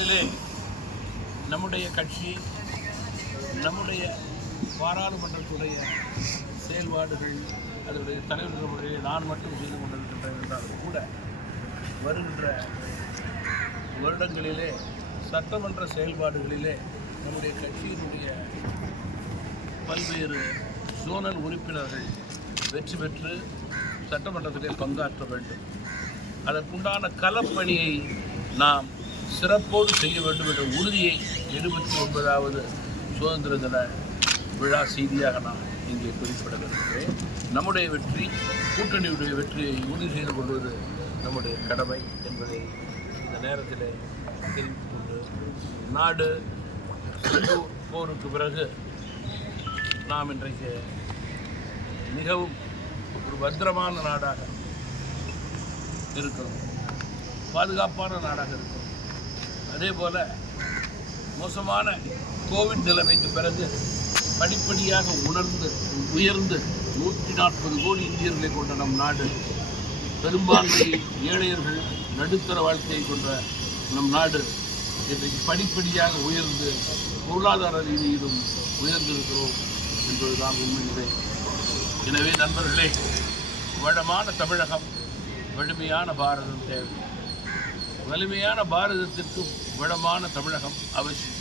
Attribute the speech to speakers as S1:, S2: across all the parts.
S1: நேரத்திலே நம்முடைய கட்சி நம்முடைய பாராளுமன்றத்துடைய செயல்பாடுகள் அதனுடைய தலைவர்கள் நான் மட்டும் செய்து கொண்டிருக்கின்றேன் என்றாலும் கூட வருகின்ற வருடங்களிலே சட்டமன்ற செயல்பாடுகளிலே நம்முடைய கட்சியினுடைய பல்வேறு சோனல் உறுப்பினர்கள் வெற்றி பெற்று சட்டமன்றத்திலே பங்காற்ற வேண்டும். அதற்குண்டான களப்பணியை நாம் சிறப்போடு செய்ய வேண்டும் என்ற உறுதியை எழுபத்தி ஒன்பதாவது சுதந்திர தின விழா செய்தியாக நான் இங்கே குறிப்பிட விரும்புகிறேன் நம்முடைய வெற்றி கூட்டணியுடைய வெற்றியை உறுதி செய்து கொள்வது நம்முடைய கடமை என்பதை இந்த நேரத்தில் தெரிவித்துக் கொண்டு நாடு போருக்கு பிறகு நாம் இன்றைக்கு மிகவும் ஒரு பத்திரமான நாடாக இருக்கிறோம். பாதுகாப்பான நாடாக இருக்கிறோம். அதே போல் மோசமான கோவிட் நிலைமைக்கு பிறகு படிப்படியாக உணர்ந்து உயர்ந்து நூற்றி நாற்பது கோடி இந்தியர்களை கொண்ட நம் நாடு பெரும்பான்மை ஏழையர்கள் நடுத்தர வாழ்க்கையை கொண்ட நம் நாடு இன்றைக்கு படிப்படியாக உயர்ந்து பொருளாதார ரீதியிலும் உயர்ந்திருக்கிறோம் என்பதுதான் உண்மை நிலை. எனவே நண்பர்களே வளமான தமிழகம் வலிமையான பாரதம் தேவை. வலிமையான பாரதத்திற்கும் வளமான தமிழகம் அவசியம்.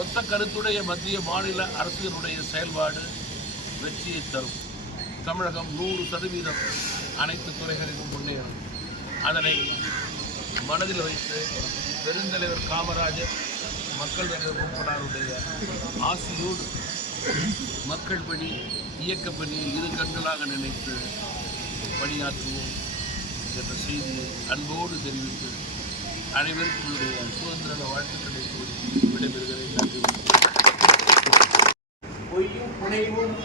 S1: ஒத்த கருத்துடைய மத்திய மாநில அரசுகளுடைய செயல்பாடு வெற்றியை தரும். தமிழகம் நூறு சதவீதம் அனைத்து துறைகளிலும் முன்னேறும். அதனை மனதில் வைத்து பெருந்தலைவர் காமராஜர் மக்கள் தலைவர் மூப்பனாருடைய ஆசியோடு மக்கள் பணி இயக்க பணியை இரு கண்களாக நினைத்து பணியாற்றுவோம் என்ற செய்தியை அன்போடு தெரிவித்து அனைவருக்கும் என்னுடைய சுதந்திர வாழ்த்துக்களை கூறி விடைபெறுகிறேன். நன்றி.
S2: பொய்யும் புனைவும்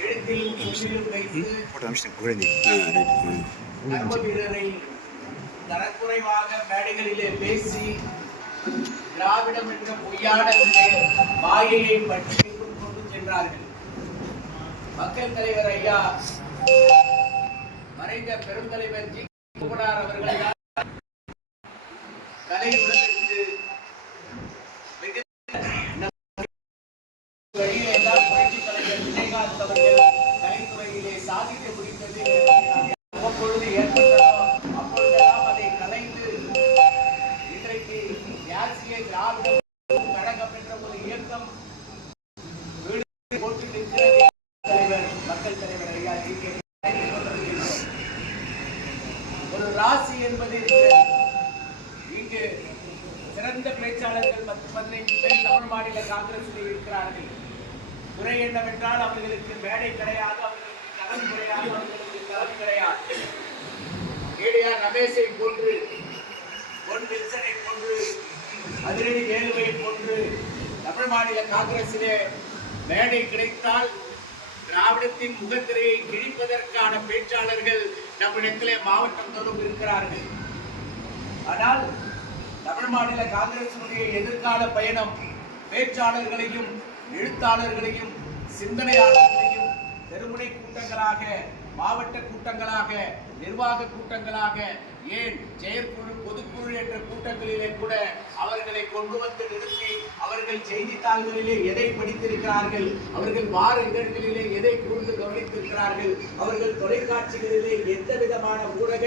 S2: எழுத்திலும் சொல்லிலும் வைத்து
S3: போட்டோ அமிச்சிட்டேன் குழந்தை. ஆ ரைட்
S2: கர்ம வீரரை தரக்குறைவாக மேடைகளிலே பேசி திராவிடம் என்ற பொய்யான மாயையை பற்றி கொண்டு சென்றார்கள். மக்கள் தலைவர் ஐயா மறைந்த பெருந்தலைவர் ஜி. குமரார் அவர்கள் கலை உலகிற்கு மிகுந்த வழியிலே தான் புரட்சி தலைவர் விஜயகாந்த் அவர்கள் கலைத்துறையிலே சாதித்து முடித்தது அவ்வப்பொழுது ஏற்பட்டதோ அப்பொழுதெல்லாம் அதை கலைந்து இன்றைக்கு தேசிய திராவிட கழகம் என்ற ஒரு இயக்கம் வீடு போட்டு நிற்கிறது தலைவர் மக்கள் தலைவர் ஐயா ஜி கே ஒரு ராசி என்பது இருக்கிறது. இங்கு சிறந்த பேச்சாளர்கள் பத்து பதினைந்து பேர் தமிழ் மாநில காங்கிரஸில் இருக்கிறார்கள் குறை என்னவென்றால் அவர்களுக்கு மேடை கிடையாது அவர்களுக்கு கடன் கிடையாது அவர்களுக்கு தரம் கிடையாது ஏடிஆர் ரமேஷை போன்று பொன் வில்சனை போன்று அதிரடி வேலுவை போன்று தமிழ் மாநில காங்கிரசிலே மேடை கிடைத்தால் திராவிடத்தின் முகத்திரையை கிழிப்பதற்கான பேச்சாளர்கள் நம்மிடத்திலே மாவட்டம் தோறும் இருக்கிறார்கள். ஆனால் தமிழ் மாநில காங்கிரசினுடைய எதிர்கால பயணம் பேச்சாளர்களையும் எழுத்தாளர்களையும் சிந்தனையாளர்களையும் தெருமுனை கூட்டங்களாக மாவட்ட கூட்டங்களாக நிர்வாக கூட்டங்களாக ஏன் செயற்குழு பொதுக்குழு என்ற கூட்டங்களிலே கூட அவர்களை கொண்டு வந்து நிறுத்தி அவர்கள் செய்தித்தாள்களிலே எதை படித்திருக்கிறார்கள் அவர்கள் வார இதழ்களிலே எதை கூர்ந்து கவனித்திருக்கிறார்கள் அவர்கள் தொலைக்காட்சிகளிலே எந்த விதமான ஊடக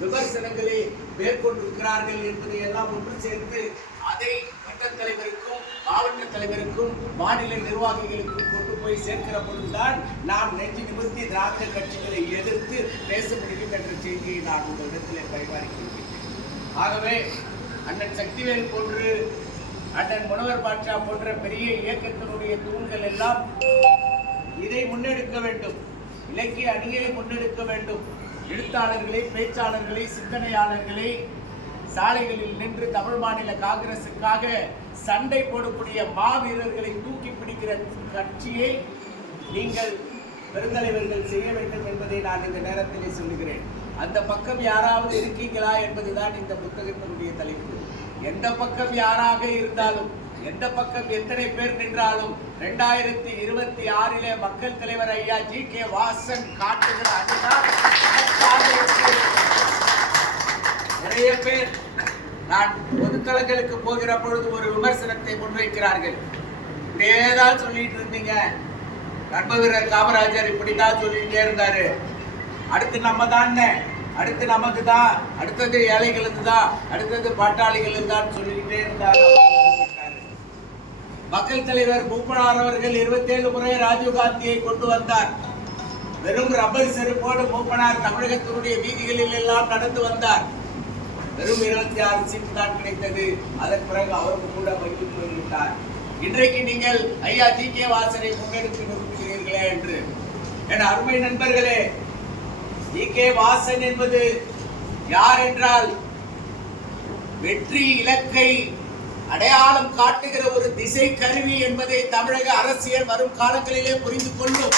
S2: விமர்சனங்களை மேற்கொண்டிருக்கிறார்கள் என்பதை எல்லாம் ஒன்று சேர்த்து அதை வட்டத் தலைவருக்கும் மாவட்ட தலைவருக்கும் மாநில நிர்வாகிகளுக்கும் கொண்டு போய் சேர்க்கிற பொழுதுதான் நாம் நெஞ்சு நிமிர்த்தி திராவிட கட்சிகளை எதிர்த்து பேச முடியும் என்ற செய்தியை நான் உங்களிடத்தில் பரிமாறிக்கொள்கிறேன். ஆகவே அண்ணன் சக்திவேல் போன்று அண்ணன் முனவர் பாட்சா போன்ற பெரிய இயக்கத்தினுடைய தூண்கள் எல்லாம் இதை முன்னெடுக்க வேண்டும். இலக்கிய அணியை முன்னெடுக்க வேண்டும். எழுத்தாளர்களை பேச்சாளர்களை சிந்தனையாளர்களை சாலைகளில் நின்று தமிழ் மாநில காங்கிரசுக்காக சண்டை போடக்கூடிய மாவீரர்களை தூக்கி பிடிக்கிற கட்சியை நீங்கள் பெருந்தலைவர்கள் செய்ய வேண்டும் என்பதை நான் இந்த நேரத்திலே சொல்லுகிறேன். அந்த பக்கம் யாராவது இருக்கீங்களா என்பதுதான் இந்த புத்தகத்தினுடைய தலைப்பு. எந்த பக்கம் யாராக இருந்தாலும் எந்த பக்கம் எத்தனை பேர் நின்றாலும் ரெண்டாயிரத்தி இருபத்தி ஆறிலே மக்கள் தலைவர் ஐயா ஜி கே வாசன் காட்டுகிற அதுதான் நிறைய பேர் நான் பொதுத்தலங்களுக்கு போகிற பொழுது ஒரு விமர்சனத்தை முன்வைக்கிறார்கள். இப்படியேதான் சொல்லிட்டு இருந்தீங்க. கர்ம வீரர் காமராஜர் இப்படிதான் சொல்லிட்டே இருந்தாரு. அடுத்து நம்ம தான் அடுத்து நமக்கு தான் அடுத்தது ஏழைகளுக்கு தான் அடுத்தது பாட்டாளிகளுக்கு தான் சொல்லிக்கிட்டே இருந்தார். மக்கள் தலைவர் மூப்பனார் அவர்கள் 27 முறை ராஜீவ் காந்தியை கொண்டு வந்தார். வெறும் ரப்பர் செருப்போடு மூப்பனார் தமிழகத்தினுடைய வீதிகளில் எல்லாம் நடந்து வந்தார். வெறும் இருபத்தி ஆறு சீட்டு தான் கிடைத்தது. அதன் பிறகு அவரும் கூட வைத்து போய்விட்டார் இன்றைக்கு நீங்கள் ஐயா ஜி. கே. வாசனை முன்னெடுத்து நிறுத்துகிறீர்களே என்று. என் அருமை நண்பர்களே ஜி. கே. வாசன் என்பது யார் என்றால் வெற்றி இலக்கை அடையாளம் காட்டுகிற ஒரு திசை கருவி என்பதை தமிழக அரசியல் வரும் காலங்களிலே புரிந்து கொள்ளும்.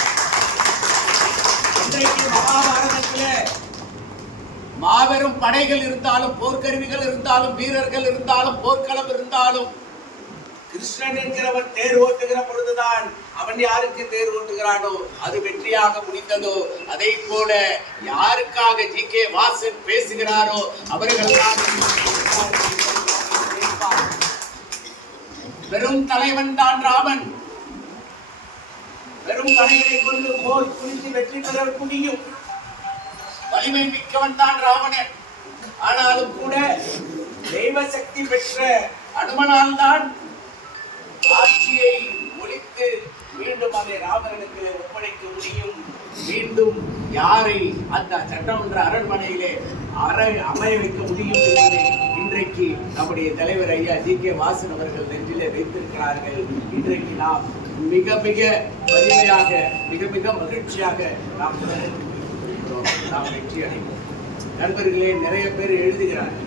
S2: இன்றைக்கு மகாபாரதத்திலே மாபெரும் படைகள் இருந்தாலும் போர்க்கருவிகள் இருந்தாலும் வீரர்கள் இருந்தாலும் போர்க்களம் இருந்தாலும் கிருஷ்ணன் என்கிறவன் தேர் ஓட்டுகிற பொழுதுதான் அவன் யாருக்கு தேர் ஓட்டுகிறானோ அது வெற்றியாக முடிந்ததோ அதை போல யாருக்காக ஜி கே வாசன் பேசுகிறாரோ அவர்கள் வெறும் தலைவன் தான் ராமன். வெறும் படைகளை கொண்டு போர் புரிந்து வெற்றி பெற முடியும். வலிமை மிக்கவன் தான் ராவணன். ஆனாலும் கூட தெய்வ சக்தி பெற்ற அனுமனால் தான் ஆட்சியை ஒழித்து மீண்டும் அதை ராமனுக்கு ஒப்படைக்க முடியும். மீண்டும் யாரை அந்த சட்டமன்ற அரண்மனையிலே அற அமைய வைக்க முடியும் என்பதை இன்றைக்கு நம்முடைய தலைவர் ஐயா ஜி. கே. வாசன் அவர்கள் நெஞ்சிலே வைத்திருக்கிறார்கள். இன்றைக்கு நாம் மிக மிக வலிமையாக மிக மிக மகிழ்ச்சியாக நாம் இருக்கிறோம் நாம் வெற்றி அடைவோம் நண்பர்களே நிறைய பேர் எழுதுகிறார்கள்.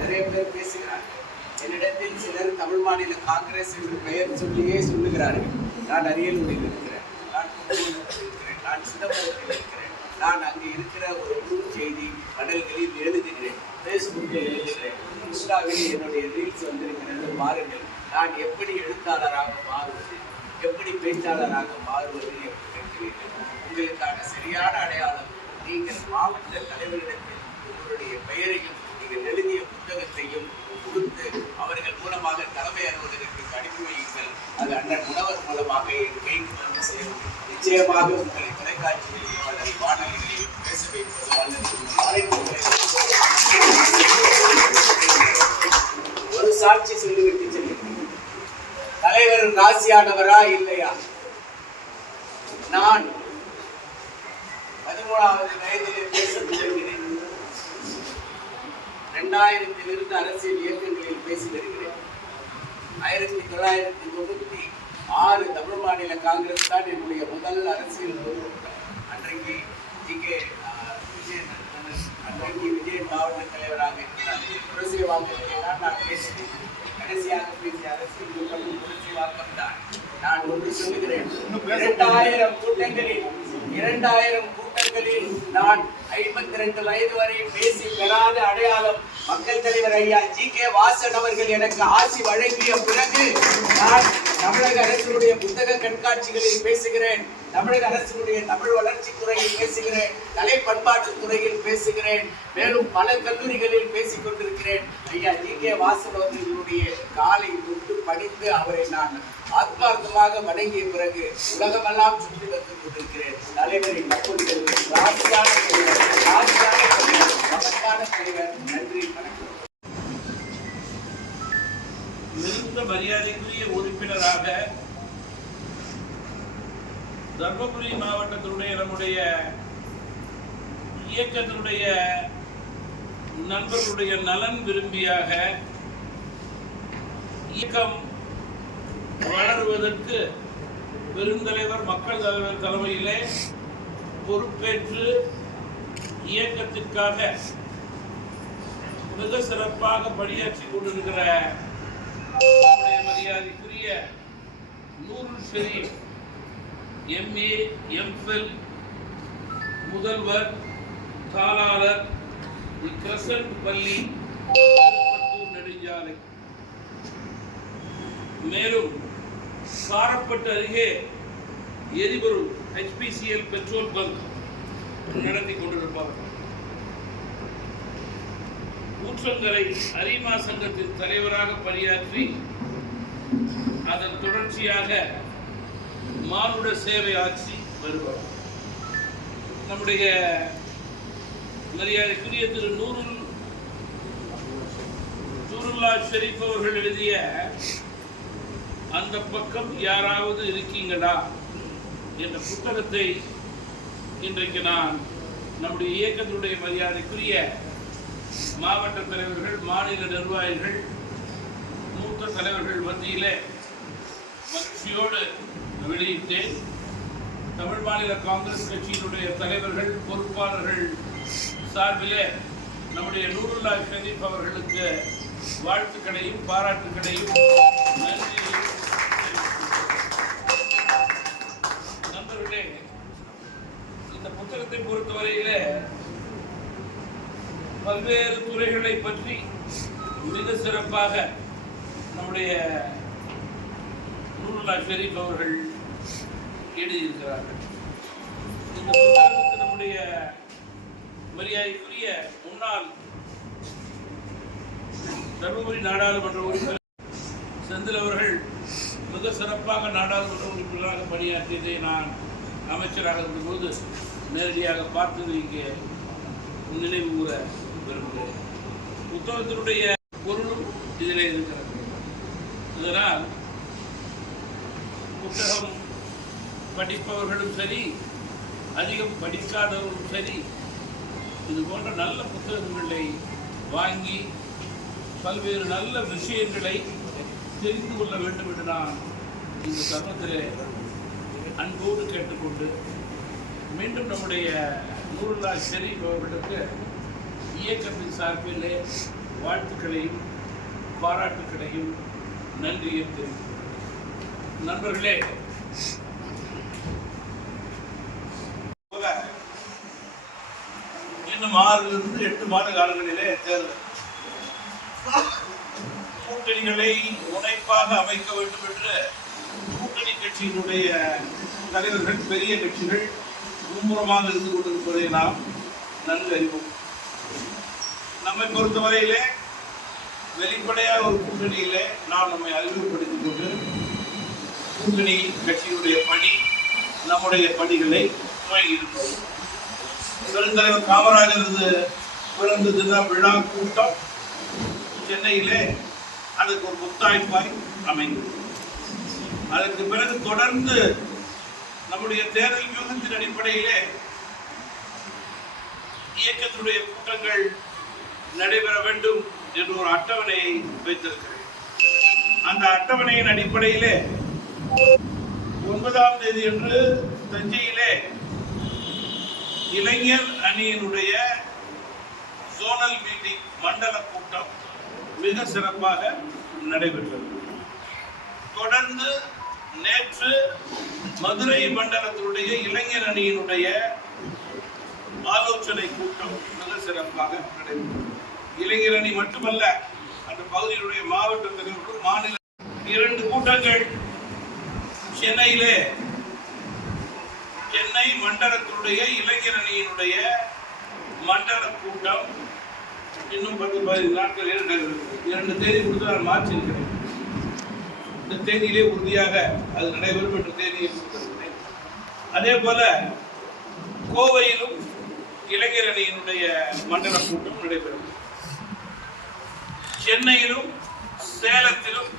S2: நிறைய பேர் பேசுகிறார்கள். என்னிடத்தில் சிலர் தமிழ் மாநில காங்கிரஸ் என்று பெயர் சொல்லியே சொல்லுகிறார்கள். நான் அரியலூரில் இருக்கிறேன். நான் இருக்கிறேன். நான் சிதம்பரத்தில் இருக்கிறேன். நான் அங்கே இருக்கிற ஒரு குழு செய்தி மடல்களில் எழுதுகிறேன். ஃபேஸ்புக்கில் எழுதுகிறேன். இன்ஸ்டாவில் என்னுடைய ரீல்ஸ் வந்திருக்கிறது. பாருங்கள். நான் எப்படி எழுத்தாளராக மாறுவது? எப்படி பேச்சாளராக மாறுவது என்று கேட்கிறீர்கள். உங்களுக்கான சரியான அடையாளம் நீங்கள் மாவட்ட தலைவரிடத்தில் உங்களுடைய பெயரையும் நீங்கள் எழுதிய புத்தகத்தையும் கொடுத்து அவர்கள் மூலமாக தலைமை அலுவலகத்திற்கு அனுப்பி வையுங்கள். அது அண்ணன் உணவர் மூலமாக என் கைக்கு வந்து நிச்சயமாக உங்களை தொலைக்காட்சிகளிலும் அல்லது வானொலிகளிலும் பேச வைப்பதோ அல்லது ஒரு சாட்சி சொல்லிவிட்டு செல்லுங்கள். தலைவர் ராசியானவரா இல்லையா? நான் பதிமூணாவது வயதிலே பேச தொடங்கினேன் இரண்டாயிரத்திலிருந்து அரசியல் இயக்கங்களில் பேசி வருகிறேன். ஆயிரத்தி தொள்ளாயிரத்தி தொண்ணூத்தி ஆறு தமிழ் மாநில காங்கிரஸ் தான் என்னுடைய முதல் அரசியல் பொறுப்பு அன்றைக்கு ஜி. கே. விஜயன் அன்றைக்கு விஜயன் மாவட்ட தலைவராக இருந்தார். புரட்சி வாக்கத்திலே தான் நான் பேசினேன். கடைசியாக பேசிய அரசியல் இயக்கம் புரட்சி வாக்கம் தான். நான் ஒன்று சொல்லுகிறேன். இரண்டாயிரம் கூட்டங்களில் இரண்டாயிரம் கூட்டங்களில் நான் ஐம்பத்தி ரெண்டு வயது வரை பேசி பெறாத அடையாளம் மக்கள் தலைவர் ஐயா ஜி கே வாசன் அவர்கள் எனக்கு ஆசி வழங்கிய பிறகு நான் தமிழக அரசினுடைய புத்தக கண்காட்சிகளில் பேசுகிறேன். தமிழக அரசினுடைய தமிழ் வளர்ச்சி துறையில் பேசுகிறேன். கலை பண்பாட்டு துறையில் பேசுகிறேன். மேலும் பல கல்லூரிகளில் பேசிக் கொண்டிருக்கிறேன். ஐயா ஜி கே வாசன் அவர்களுடைய காலை தொட்டு படித்து அவரை நான் ஆத்மார்த்தமாக வணங்கிய பிறகு உலகமெல்லாம் சுற்றி வந்து கொண்டிருக்கிறேன். தலைவரின் நற்பொழிகள் ராசியான மகத்தான தலைவர். நன்றி வணக்கம்.
S1: மிகுந்த மரியாதைக்குரிய உறுப்பினராக தர்மபுரி மாவட்டத்தினுடைய நம்முடைய இயக்கத்தினுடைய நண்பர்களுடைய நலன் விரும்பியாக இயக்கம் வளருவதற்கு பெருந்தலைவர் மக்கள் தலைவர் தலைமையிலே பொறுப்பேற்று இயக்கத்திற்காக மிக சிறப்பாக பணியாற்றி கொண்டிருக்கிற மரியாதைக்குரிய நூருல் ஷெரீப் எம்ஏ எம்ஃபில் முதல்வர் தாளாளர் தி கிரசன்ட் பள்ளி திருப்பத்தூர் நெடுஞ்சாலை. மேலும் சாரப்பட்டு அருகே எரிபொருள் ஹெச்பிசிஎல் பெட்ரோல் பங்க் நடத்தி கொண்டிருப்பார்கள் ஊற்றங்கரை அரிமா சங்கத்தின் தலைவராக பணியாற்றி அதன் தொடர்ச்சியாக மானுட சேவை ஆட்சி வருவார். நம்முடைய மரியாதைக்குரிய திரு நூருல் நூருல்லா ஷெரீப் அவர்கள் எழுதிய அந்த பக்கம் யாராவது இருக்கீங்களா? என்ற புத்தகத்தை இன்றைக்கு நான் நம்முடைய இயக்கத்தினுடைய மரியாதைக்குரிய மாவட்ட தலைவர்கள் மாநில நிர்வாகிகள் மூத்த தலைவர்கள் மத்தியில் மகிழ்ச்சியோடு வெளியிட்டேன். தமிழ் மாநில காங்கிரஸ் கட்சியினுடைய தலைவர்கள் பொறுப்பாளர்கள் சார்பிலே நம்முடைய நூருல்லா ஷரீப் அவர்களுக்கு வாழ்த்துக்களையும் பாராட்டுக்களையும் நன்றி இந்த பொறுத்தவரையில பல்வேறு துறைகளை பற்றி மிக சிறப்பாக நம்முடைய நூருல்லா ஷெரீப் அவர்கள் எழுதியிருக்கிறார்கள். இந்த புத்தகத்துக்கு நம்முடைய மரியாதைக்குரிய முன்னாள் தருமபுரி நாடாளுமன்ற உறுப்பினர் செந்தில் அவர்கள் மிக சிறப்பாக நாடாளுமன்ற உறுப்பினராக பணியாற்றியதை நான் அமைச்சராக இருந்தபோது நேரடியாக பார்த்தது இங்கே நினைவு கூற விரும்புகிறேன். புத்தகத்தினுடைய பொருளும் இதிலே இருக்கிறது. இதனால் புத்தகம் படிப்பவர்களும் சரி அதிகம் படிக்காதவர்களும் சரி இது போன்ற நல்ல புத்தகங்களை வாங்கி பல்வேறு நல்ல விஷயங்களை தெரிந்து கொள்ள வேண்டும் என்று நான் இந்த தருணத்திலே அன்போடு கேட்டுக்கொண்டு மீண்டும் நம்முடைய நூறுல்லா ஷெரீப் அவர்களுக்கு இயக்கத்தின் சார்பிலே வாழ்த்துக்களையும் பாராட்டுக்களையும் நன்றியும் தெரிவிக்கிறேன் நண்பர்களே போல இன்னும் ஆறிலிருந்து எட்டு மாத காலங்களிலே தேர்தல். கூட்டணிகளை முனைப்பாக அமைக்க வேண்டும் என்று கூட்டணி கட்சியினுடைய தலைவர்கள் பெரிய கட்சிகள் மும்முரமாக இருந்து கொண்டிருப்பதை நாம் நன்கு அறிவோம் நம்மை பொறுத்தவரையிலே வெளிப்படையாக ஒரு கூட்டணியிலே நாம் நம்மை அறிமுகப்படுத்திக் கொண்டு கூட்டணி கட்சியினுடைய பணி நம்முடைய பணிகளை துவங்கியிருக்கிறோம். பெருந்தலைவர் காமராஜரது பிறந்த தின விழா கூட்டம் சென்னையிலே அதுக்கு ஒரு முத்தாய்ப்பாய் அமைந்தது. அதற்கு பிறகு தொடர்ந்து நம்முடைய தேர்தல் வியூகத்தின் அடிப்படையிலே இயக்கத்தினுடைய கூட்டங்கள் நடைபெற வேண்டும் என்று ஒரு அட்டவணையை வைத்திருக்கிறேன். அந்த அட்டவணையின் அடிப்படையிலே ஒன்பதாம் தேதி அன்று தஞ்சையிலே இளைஞர் அணியினுடைய சோனல் மீட்டிங் மண்டல கூட்டம் மிக சிறப்பாக நடைபெற்றது. தொடர்ந்து நேற்று மதுரை மண்டலத்தினுடைய இளைஞர் அணியினுடைய ஆலோசனை கூட்டம் மிக சிறப்பாக நடைபெற்றது. இளைஞர் அணி மட்டுமல்ல அந்த பகுதியினுடைய மாவட்ட தலைவர்களும் மாநில இரண்டு கூட்டங்கள். சென்னையிலே சென்னை மண்டலத்தினுடைய இளைஞர் அணியினுடைய மண்டல கூட்டம் இன்னும் பத்து பதினைந்து நாட்கள் இரண்டு இரண்டு தேதி கொடுத்து நான் மாற்றிருக்கிறேன் இந்த தேதியிலே உறுதியாக அது நடைபெறும் என்ற தேதியை கொடுத்திருக்கிறேன் அதே போல கோவையிலும் இளைஞர் அணியினுடைய மண்டல கூட்டம் நடைபெறும். சென்னையிலும் சேலத்திலும்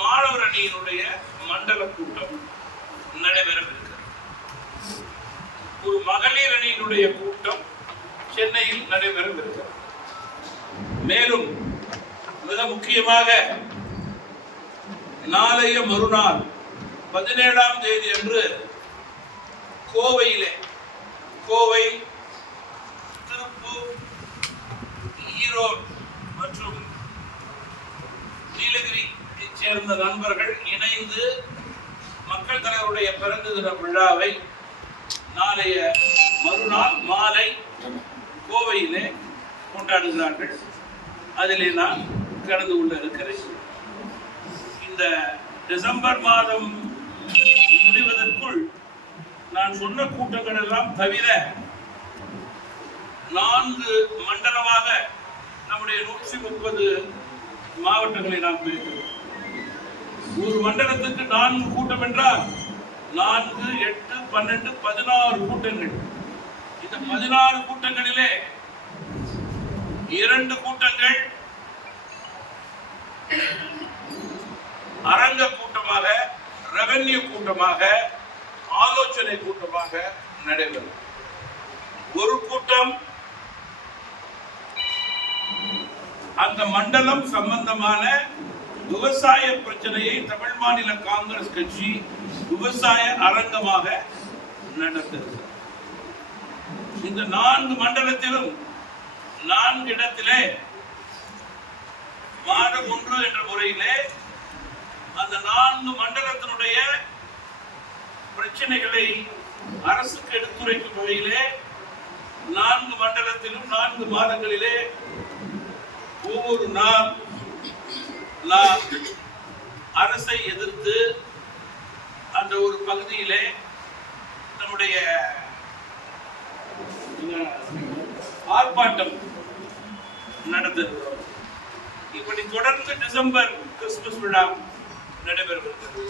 S1: மாணவர் அணியினுடைய மண்டல கூட்டம் நடைபெறவிருக்கிறது. ஒரு மகளிர் அணியினுடைய கூட்டம் சென்னையில் நடைபெறவிருக்கிறது. மேலும் மிக முக்கியமாக நாளைய மறுநாள் பதினேழாம் தேதி அன்று கோவையிலே கோவை திருப்பூர் ஈரோடு மற்றும் நீலகிரியைச் சேர்ந்த நண்பர்கள் இணைந்து மக்கள் தலைவருடைய பிறந்த தின விழாவை நாளைய மறுநாள் மாலை கோவையிலே கொண்டாடுகிறார்கள். அதிலே நான் கலந்து கொள்ள இருக்கிறேன். இந்த டிசம்பர் மாதம் முடிவதற்குள் நான் சொன்ன கூட்டங்கள் எல்லாம் தவிர நான்கு மண்டலமாக நம்முடைய நூற்றி முப்பது மாவட்டங்களை நாம் பிரிக்கிறோம். ஒரு மண்டலத்துக்கு நான்கு கூட்டம் என்றால் நான்கு எட்டு பன்னெண்டு பதினாறு கூட்டங்கள். இந்த பதினாறு கூட்டங்களிலே இரண்டு கூட்டங்கள் அரங்க கூட்டமாக ரெவென்யூ கூட்டமாக ஆலோசனை கூட்டமாக நடைபெறும். ஒரு கூட்டம் அந்த மண்டலம் சம்பந்தமான விவசாய பிரச்சனையை தமிழ் மாநில காங்கிரஸ் கட்சி விவசாய அரங்கமாக நடத்துகிறது இந்த நான்கு மண்டலத்திலும் நான்கு இடத்திலே மாதம் ஒன்று என்ற முறையிலே அந்த நான்கு மண்டலத்தினுடைய பிரச்சனைகளை அரசுக்கு எடுத்துரைக்கும் வகையிலே நான்கு மண்டலத்திலும் நான்கு மாதங்களிலே ஒவ்வொரு நாள் நாம் அரசை எதிர்த்து அந்த ஒரு பகுதியிலே நம்முடைய ஆர்ப்பாட்டம் நடந்திருக்கிறோம். இப்படி தொடர்ந்து டிசம்பர் கிறிஸ்துமஸ் விழா நடைபெறுகிறது.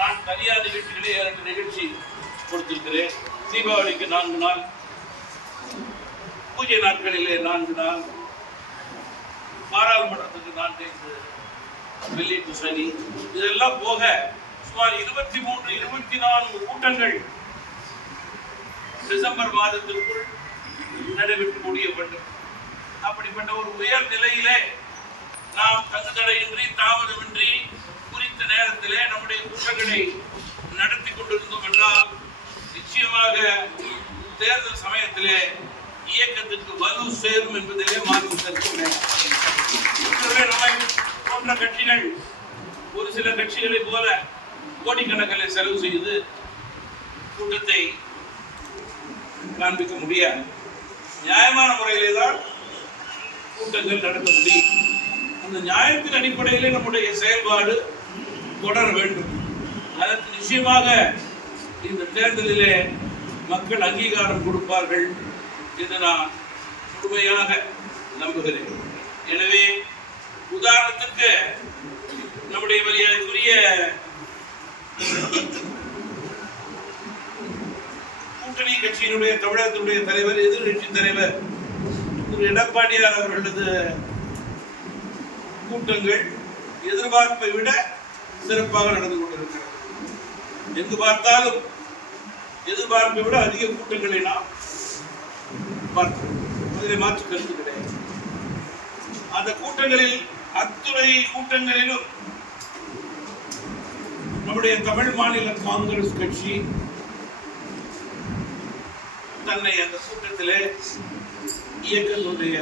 S1: நான் தனியார் நிகழ்ச்சிகளே இரண்டு நிகழ்ச்சி கொடுத்திருக்கிறேன். தீபாவளிக்கு நான்கு நாள் பூஜை நாட்களிலே நான்கு நாள் பாராளுமன்றத்துக்கு நான்கைந்து வெள்ளி டு சனி இதெல்லாம் போக சுமார் இருபத்தி மூன்று இருபத்தி நான்கு கூட்டங்கள் டிசம்பர் மாதத்திற்குள் நடைபெற்று முடிய வேண்டும். அப்படிப்பட்ட ஒரு உயர் நிலையிலே நாம் தங்குதடையின்றி தாமதமின்றி குறித்த நேரத்திலே நம்முடைய கூட்டங்களை நடத்தி கொண்டிருந்தோம் என்றால் நிச்சயமாக தேர்தல் சமயத்திலே இயக்கத்திற்கு வலு சேரும் என்பதிலே மாற்று நம்மை போன்ற கட்சிகள் ஒரு சில கட்சிகளை போல கோடிக்கணக்கில் செலவு செய்து கூட்டத்தை காண்பிக்க முடியாது. நியாயமான முறையிலே தான் கூட்டங்கள் நடத்த முடியும். அந்த நியாயத்தின் அடிப்படையிலே நம்முடைய செயல்பாடு தொடர வேண்டும். அதற்கு நிச்சயமாக இந்த தேர்தலிலே மக்கள் அங்கீகாரம் கொடுப்பார்கள் என்று நான் முழுமையாக நம்புகிறேன். எனவே உதாரணத்துக்கு நம்முடைய மரியாதைக்குரிய கூட்டணி கட்சியினுடைய தமிழகத்தினுடைய தலைவர் எதிர்கட்சி தலைவர் திரு எடப்பாடியார் அவர்களது கூட்டங்கள் எதிர்பார்ப்பை விட சிறப்பாக நடந்து கொண்டிருக்கிறது. எங்கு பார்த்தாலும் எதிர்பார்ப்பை விட அதிக கூட்டங்களை நாம் பார்க்கிறோம். அதில் மாற்று கருத்து கிடையாது. அந்த கூட்டங்களில் அத்துறை கூட்டங்களிலும் நம்முடைய தமிழ் மாநில காங்கிரஸ் கட்சி தன்னை அந்த கூட்டத்திலே இயக்கத்துடைய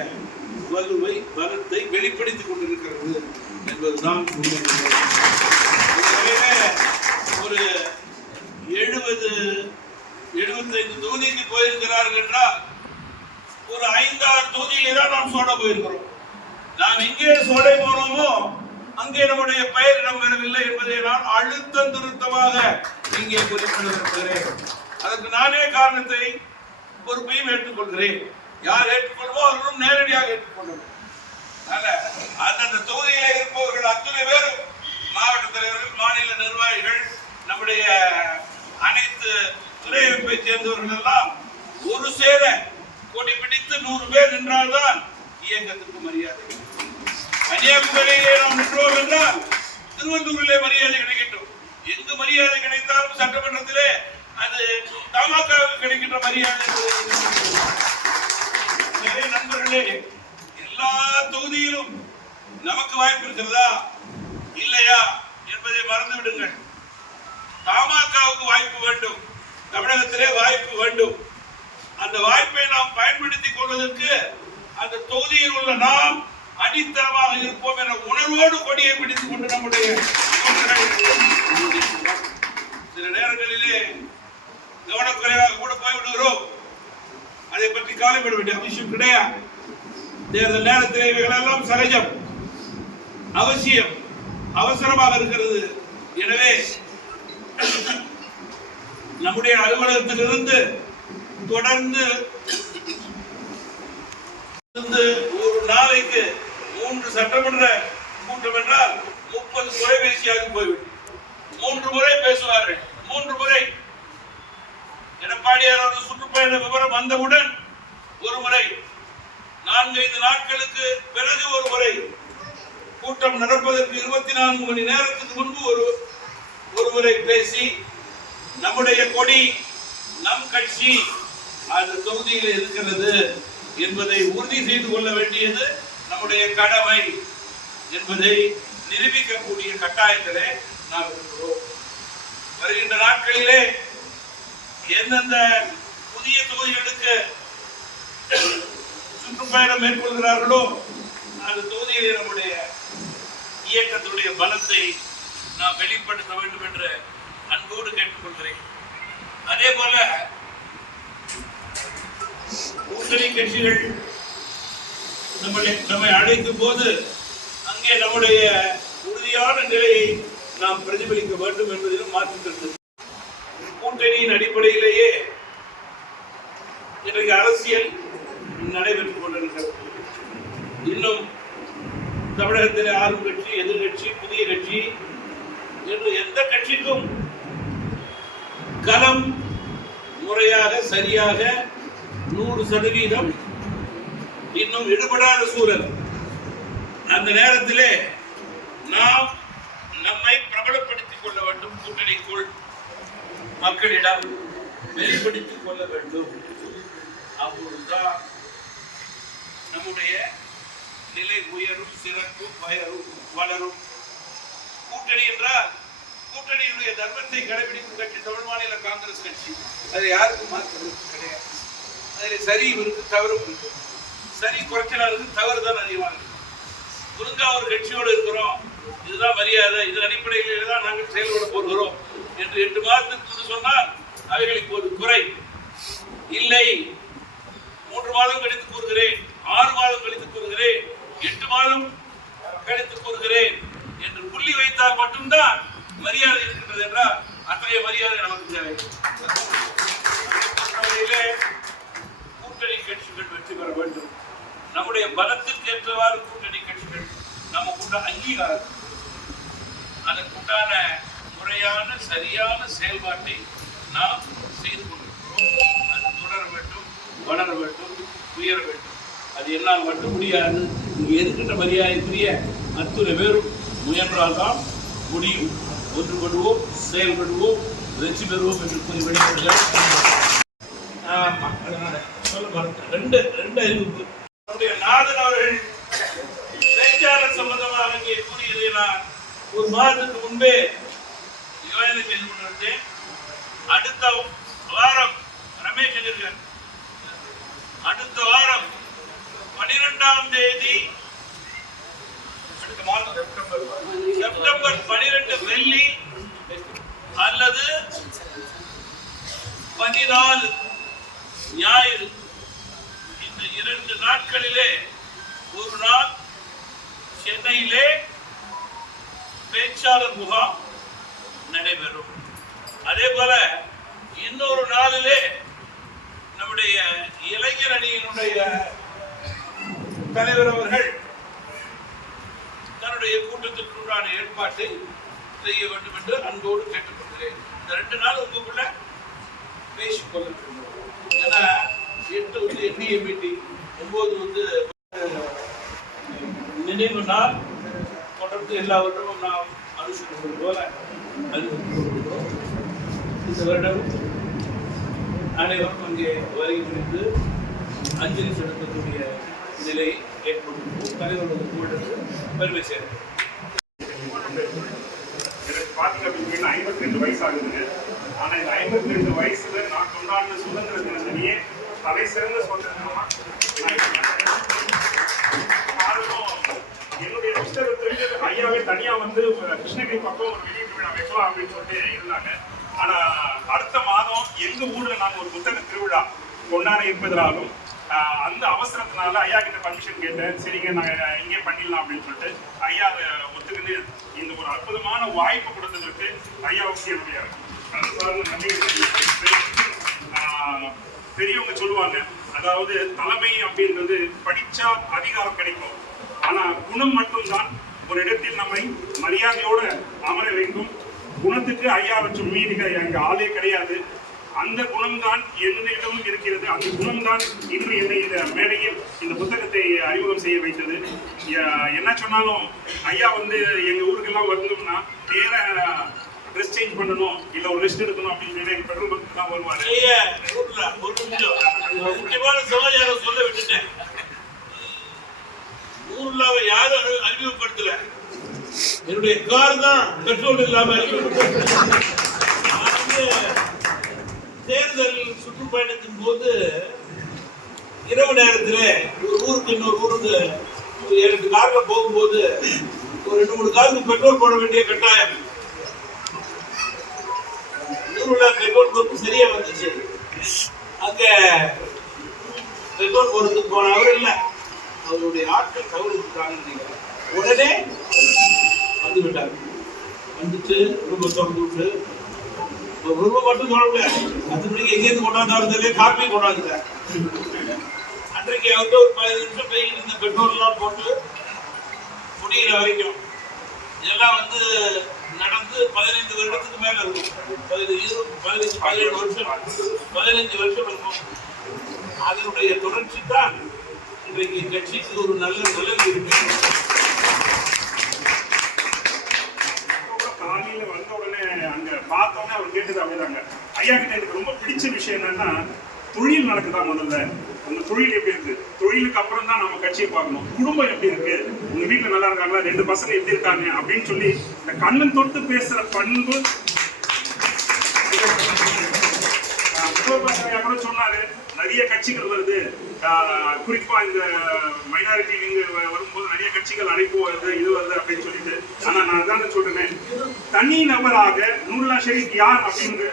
S1: வலுவை பலத்தை வெளிப்படுத்திக் கொண்டிருக்கிறது என்பதுதான் உண்மை. ஒரு எழுபது எழுபத்தைந்து தொகுதிக்கு போயிருக்கிறார்கள் என்றால் ஒரு ஐந்தாறு தொகுதியிலே தான் நாம் சோட போயிருக்கிறோம். நாம் எங்கே சோலை போனோமோ அங்கே நம்முடைய பெயர் இடம்பெறவில்லை என்பதை நான் அழுத்தம் திருத்தமாக இங்கே குறிப்பிடுகிறேன் அதற்கு நானே காரணத்தை பொறுப்பையும் ஏற்றுக்கொள்கிறேன். யார் ஏற்றுக்கொள்வோ அவர்களும் நேரடியாக ஏற்றுக்கொள்ளும் அதனால அந்தந்த தொகுதியிலே இருப்பவர்கள் அத்தனை பேரும் மாவட்ட தலைவர்கள் மாநில நிர்வாகிகள் நம்முடைய அனைத்து துறை அமைப்பை சேர்ந்தவர்கள் எல்லாம் ஒரு சேர கொடி பிடித்து நூறு பேர் நின்றால்தான் இயக்கத்துக்கு மரியாதை கன்னியாகுமரியிலே நாம் நின்றோம் என்றால் திருவள்ளூரிலே மரியாதை கிடைக்கட்டும். எங்கு மரியாதை கிடைத்தாலும் சட்டமன்றத்திலே அது தமாகவுக்கு கிடைக்கின்ற மரியாதை நண்பர்களே எல்லா தொகுதியிலும் நமக்கு வாய்ப்பு இருக்கிறதா? இல்லையா என்பதை மறந்து விடுங்கள் தமாகவுக்கு வாய்ப்பு வேண்டும். தமிழகத்திலே வாய்ப்பு வேண்டும். அந்த வாய்ப்பை நாம் பயன்படுத்திக் கொள்வதற்கு அந்த தொகுதியில் உள்ள நாம் அடித்தளமாக இருப்போம் என்ற உணர்வோடு கொடியை பிடித்துக் கொண்டு நம்முடைய சில நேரங்களிலே கவனக்குறைவாக கூட போய்விடுகிறோம். அதை பற்றி கவலைப்பட வேண்டிய அவசியம் கிடையாது. தேர்தல் நேரத்தில் இவைகளெல்லாம் சகஜம். அவசியம். அவசரமாக இருக்கிறது. எனவே நம்முடைய அலுவலகத்திலிருந்து தொடர்ந்து ஒரு நாளைக்கு மூன்று சட்டமன்ற கூட்டம் என்றால் முப்பது தொலைபேசியாக போய்விடும். மூன்று முறை பேசுவார்கள். மூன்று முறை. எடப்பாடியார் அவர்கள் சுற்றுப்பயண விவரம் வந்தவுடன் ஒரு முறை. நான்கைந்து நாட்களுக்கு பிறகு ஒரு முறை. கூட்டம் நடப்பதற்கு இருபத்தி நான்கு மணி நேரத்துக்கு முன்பு ஒரு ஒருவரை பேசி நம்முடைய கொடி நம் கட்சி அந்த தொகுதியில் இருக்கிறது என்பதை உறுதி செய்து கொள்ள வேண்டியது நம்முடைய கடமை என்பதை நிரூபிக்கக்கூடிய கட்டாயத்திலே நாம் இருக்கிறோம். வருகின்ற நாட்களிலே எந்தெந்த புதிய தொகுதிகளுக்கு சுற்றுப்பயணம் மேற்கொள்கிறார்களோ அந்த தொகுதியிலே நம்முடைய இயக்கத்தினுடைய பலத்தை நாம் வெளிப்படுத்த வேண்டும் என்று அன்போடு கேட்டுக்கொள்கிறேன். அதே போல கூட்டணி கட்சிகள் நம்மளை நம்மை அழைக்கும் போது அங்கே நம்முடைய உறுதியான நிலையை நாம் பிரதிபலிக்க வேண்டும் என்பதிலும் மாற்றுக்கிறது கூட்டணியின் அடிப்படையிலேயே இன்றைக்கு அரசியல் நடைபெற்றுக் கொண்டிருக்கிறது. இன்னும் தமிழகத்தில் ஆளும் கட்சி எதிர்கட்சி புதிய கட்சி என்று எந்த கட்சிக்கும் களம் முறையாக சரியாக நூறு சதவீதம் இன்னும் ஈடுபடாத சூழல். அந்த நேரத்திலே நாம் நம்மை பிரபலப்படுத்திக் கொள்ள வேண்டும். கூட்டணிக்குள் மக்களிடம் வெளிப்படுத்திக் கொள்ள வேண்டும். அப்பொழுதுதான் நம்முடைய நிலை உயரும் சிறக்கும் வயரும் வளரும். கூட்டணி என்றால் கூட்டணியினுடைய தர்மத்தை கடைபிடிக்கும் கட்சி தமிழ் மாநில காங்கிரஸ் கட்சி. அதை யாருக்கும் மாற்று கிடையாது. அதில் சரியும் இருக்கு தவறும் இருக்கு. சரி குறைச்சலா இருக்கு தவறு தான் அதிகமாக இருக்கு. ஒழுங்கா ஒரு கட்சியோடு இருக்கிறோம். இதுதான் மரியாதை. இதன் அடிப்படையில் தான் நாங்கள் செயல்பட போகிறோம் என்று எட்டு மாதத்துக்கு சொன்னால் அவைகளுக்கு ஒரு குறை. இல்லை. மூன்று மாதம் கழித்து கூறுகிறேன். ஆறு மாதம் கழித்து கூறுகிறேன். எட்டு மாதம் கழித்து கூறுகிறேன் என்று புள்ளி வைத்தால் மட்டும்தான் மரியாதை இருக்கின்றது என்றால் அத்தகைய மரியாதை நமக்கு தேவை. கூட்டணி கட்சிகள் வெற்றி பெற வேண்டும். நம்முடைய பலத்திற்கு ஏற்றவாறு கூட்டணி கட்சிகள் நமக்குள்ள அங்கீகாரம் அதற்குண்டான முறையான சரியான செயல்பாட்டை நாம் செய்து கொண்டிருக்கிறோம். அது தொடர வேண்டும் வளர வேண்டும் உயர வேண்டும். அது என்னால் மட்டும் முடியாது. இங்கு இருக்கின்ற மரியாதைக்குரிய அத்துணை பேரும் முயன்றால்தான் முடியும். ஒன்றுபடுவோம் செயல்படுவோம் வெற்றி பெறுவோம் என்று கூறி விடைபெறுகிறேன். சொல்ல ரெண்டு ரெண்டு அறிவிப்பு நம்முடைய நாதன் அவர்கள் பேச்சாளர் சம்பந்தமாக இங்கே கூறியதை நான் ஒரு மாதத்துக்கு முன்பே நிவாரணம் செய்து கொண்டிருந்தேன். அடுத்த வாரம் ரமேஷ் சொல்லியிருக்கார் அடுத்த வாரம் பனிரெண்டாம் தேதி செப்டம்பர் செப்டம்பர் பனிரெண்டு வெள்ளி அல்லது பதினாலு ஞாயிறு. இந்த இரண்டு நாட்களிலே ஒரு நாள் சென்னையிலே பேச்சாளர் முகாம் நடைபெறும். அதே போல இன்னொரு நாளிலே நம்முடைய இளைஞர் அணியினுடைய தலைவர் அவர்கள் தன்னுடைய கூட்டத்திற்குண்டான ஏற்பாட்டை செய்ய வேண்டும் என்று அன்போடு கேட்டுக்கொள்கிறேன். இந்த ரெண்டு நாள் உங்களுக்குள்ள பேசிக்கொள்ள ஏன்னா எட்டு வந்து என்டிஏ மீட்டிங் ஒன்பது வந்து நினைவு நாள் தொடர்ந்து எல்லா வருடமும் நாம் அனுசரிப்பது போல அறிவிக்கிறோம் இந்த வருடம் அனைவரும் அங்கே வருகை புரிந்து அஞ்சலி செலுத்தக்கூடிய நிலை ஏற்படும் தலைவர்கள் கூட்டத்து பெருமை சேர்க்கும்
S4: எனக்கு பாத்தீங்க அப்படின்னு ஐம்பத்தி ரெண்டு வயசு ஆகுதுங்க. இந்த ஐம்பத்தி ரெண்டு வயசுல நான் கொண்டாடின சுதந்திர தினத்திலேயே தலை சிறந்த சுதந்திரமா என்னுடைய புஸ்தகத்திற்கு ஐயாவே தனியா வந்து கிருஷ்ணகிரி பக்கம் ஒரு வெளியீட்டு விழா வைக்கலாம் அப்படின்னு சொல்லிட்டு இருந்தாங்க. ஆனா அடுத்த மாதம் எங்க ஊர்ல நாங்கள் ஒரு புத்தக திருவிழா கொண்டாட இருப்பதனாலும் அந்த அவசரத்தினால ஐயா கிட்ட பர்மிஷன் கேட்டேன். சரிங்க நாங்கள் இங்கே பண்ணிடலாம் அப்படின்னு சொல்லிட்டு ஐயா அதை ஒத்துக்கிட்டு இந்த ஒரு அற்புதமான வாய்ப்பு கொடுத்ததற்கு ஐயாவுக்கு என்னுடைய அஹ், பெரியவங்க சொல்லுவாங்க அதாவது தலைமை அப்படின்றது படிச்சா அதிகாரம் கிடைக்கும். ஆனா குணம் மட்டும்தான் ஒரு இடத்தில் நம்மை மரியாதையோட அமர வைக்கும் குணத்துக்கு ஐயா வச்சு மீதுக எங்க ஆளே கிடையாது. அந்த குணம்தான் என்னிடமும் இருக்கிறது. அந்த குணம்தான் இன்று என்னை இந்த மேடையில் இந்த புத்தகத்தை அறிமுகம் செய்ய வைத்தது. என்ன சொன்னாலும் ஐயா வந்து எங்க ஊருக்கெல்லாம் வரணும்னா நேர ட்ரெஸ் சேஞ்ச் பண்ணணும் இல்ல ஒரு ரெஸ்ட் எடுக்கணும் அப்படின்னு சொல்லி எங்க பெட்ரோல் பங்க் தான் வருவாரு.
S1: ஒரு நிமிஷம். முக்கியமான சமாச்சாரம் சொல்ல விட்டுட்டேன். ஊர்ல யாரும் அறிமுகப்படுத்தல. என்னுடைய கார் தான் பெட்ரோல் இல்லாம அறிமுகப்படுத்தல. தேர்தல் சுற்றுப்பயணத்தின் போது இரவு நேரத்தில் ஒரு ஊருக்கு இன்னொரு ஊருக்கு எனக்கு காரில் போகும்போது ஒரு ரெண்டு மூணு காருக்கு பெட்ரோல் போட வேண்டிய கட்டாயம். ஊருல பெட்ரோல் பங்க் சரியா வந்துச்சு. அங்க பெட்ரோல் போறதுக்கு போனவர் இல்லை. அவருடைய ஆட்கள் தவறு உடனே வந்து விட்டார். வந்துட்டு ரொம்ப தொடர்ந்து விட்டு ரூபா மட்டும் சொல்ல முடியாது பத்து மணிக்கு எங்கேருந்து கொண்டாந்தாரு காப்பி கொண்டாந்துட்டார் அன்றைக்கு வந்து ஒரு பதினஞ்சு நிமிஷம் போய் இந்த பெட்ரோல் எல்லாம் போட்டு முடிகிற வரைக்கும் இதெல்லாம் வந்து நடந்து பதினைந்து வருடத்துக்கு மேல இருக்கும் பதினஞ்சு பதினஞ்சு பதினேழு வருஷம் பதினஞ்சு வருஷம் இருக்கும். அதனுடைய தொடர்ச்சி தான் இன்றைக்கு கட்சிக்கு ஒரு நல்ல நிலைமை இருக்கு.
S4: வந்த உடனே அங்க பார்த்த அவர் கேட்டது அப்படிதாங்க. ஐயா கிட்ட எனக்கு ரொம்ப பிடிச்ச விஷயம் என்னன்னா தொழில் நடக்குதா முதல்ல? உங்க தொழில் எப்படி இருக்கு? தொழிலுக்கு அப்புறம் தான் நம்ம கட்சியை பார்க்கணும். குடும்பம் எப்படி இருக்கு? உங்க வீட்டுல நல்லா இருக்காங்களா? ரெண்டு பசங்க எப்படி இருக்காங்க? அப்படின்னு சொல்லி இந்த கண்ணன் தொட்டு பேசுற பண்பு. ஆஹ் பசங்க கூட சொன்னாரு. நிறைய கட்சிகள் வருது. ஆஹ் குறிப்பா இந்த மைனாரிட்டி நீங்க வரும்போது நிறைய கட்சிகள் அழைப்பு வருது இது வருது அப்படின்னு சொல்லிட்டு. ஆனா நான் தானே சொல்றேன். தனி நபராக நூறுலா ஷெரீப் யார் அப்படின்னு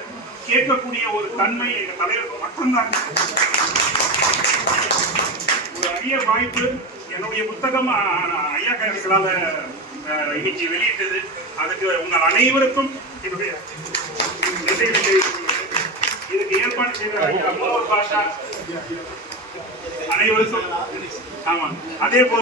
S4: கேட்கக்கூடிய ஒரு தன்மை எங்க தலைவருக்கு மட்டும்தான். ஒரு அரிய வாய்ப்பு என்னுடைய புத்தகம் ஐயா கருத்துக்களால இன்னைக்கு வெளியிட்டது. அதுக்கு உங்கள் அனைவருக்கும் என்னுடைய இதுக்கு ஏற்பாடு செய்த பாஷா அனைவருக்கும் ஆமா அதே போல